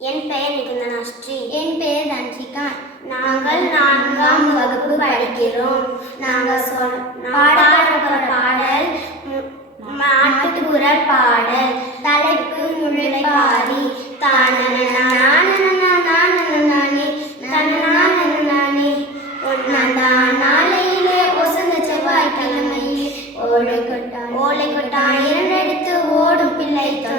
என் பெயர் நிகுந்தனாஸ்ரீ என் பெயர் ரன்ஷிகா நாங்கள் நான்காம் வகுப்பு படிக்கிறோம். நாங்கள் சொல் பாடாடுகிற பாடல் மாட்டுப்புற பாடல் தலைப்பு முழுப்பாரி தானே தன்னானே ஒன்னாதான் நாளையிலே ஒசந்த செவ்வாய்க்கிழமையில் ஓலை கொட்டான் ஓலை கொட்டான் இரண்டெடுத்து ஓடும் பிள்ளைத்தான்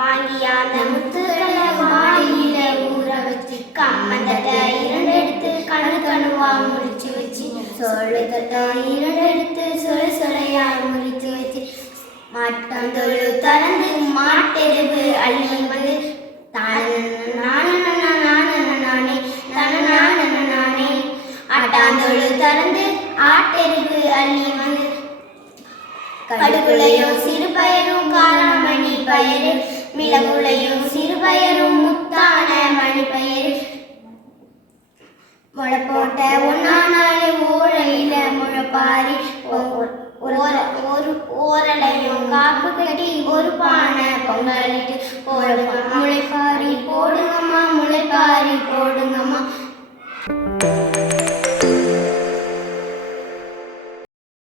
வாங்கிய அந்த முத்துக்களை மாடியில ஊற வச்சு கம்மந்தட்ட இரண்டு எடுத்து கணு கணுவா முடிச்சு வச்சு சொல்லு தட்டம் இரண்டு எடுத்து சொல் சொலையா முடிச்சு வச்சு மாட்டம் தொழு திறந்து மாட்டெருவு அள்ளி வந்து தானே நானே நானே ஆட்டாந்தொழு திறந்து ஆட்டெருவு அள்ளி வந்து கடுகுலையோ சிறு பயிறு சிறுபயரும் முத்தான மணிப்பயிர். பயிறு முளை போட்ட ஒன்னா ஓரையில முழப்பாரி ஒரு ஒரு ஓரலையும் காப்பு கட்டி ஒரு பானை பொங்கலிட்டு போடுங்க முளைப்பாரி